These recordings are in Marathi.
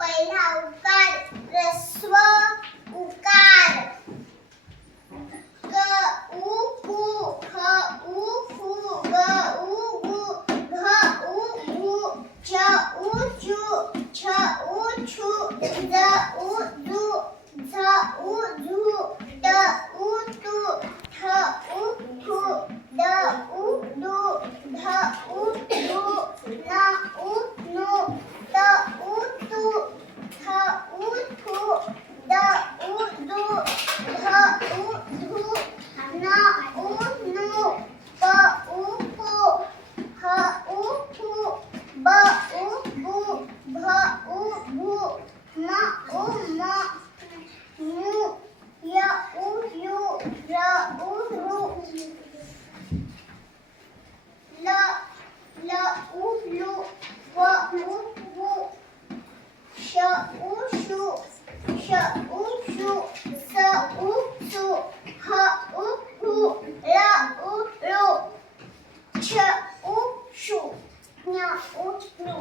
पहिला उकार ह्रस्व उकार क उ कु ख उ फु ग उ गु घ उ घु च उ चु छ उ छु ज उ जु झ उ झु ट उ तु ठ उ ठु ड उ डु ढ उ ढु न उ नु त उ तु थ उ थु द उ दु ध उ धु न उ नु प उ पु ह उ फु ब उ बु भ उ भु म उ म नु य उ यु र उ रु ल उ लु व उ वु श उ शु श उ शु स उ सु ह उ हु र उ ऋ छ उ षु ञ उ ञु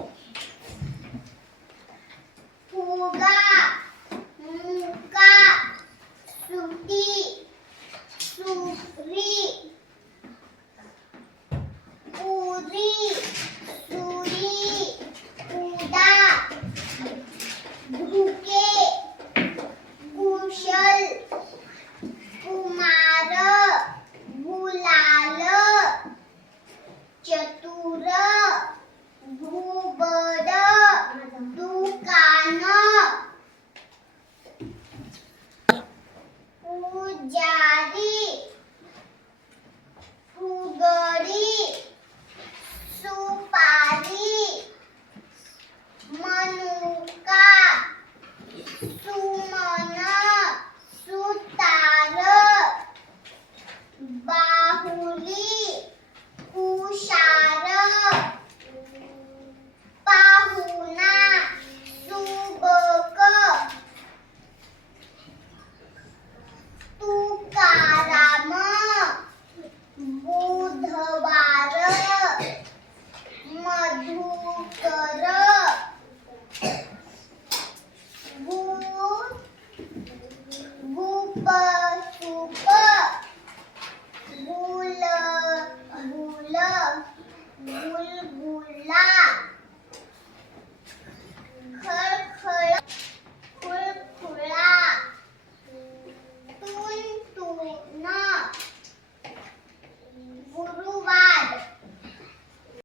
फुगा मुका सुटी सुरी पुरी सुरी उदा भुके कुशल कुमार गुलाल चतुर घुबड दुकान पुजारी फुगडी सुपारी मनुका सुमन सुतार बाहुली कुशार पाहुणा सुबक तुकाराम बुधवार मधुकर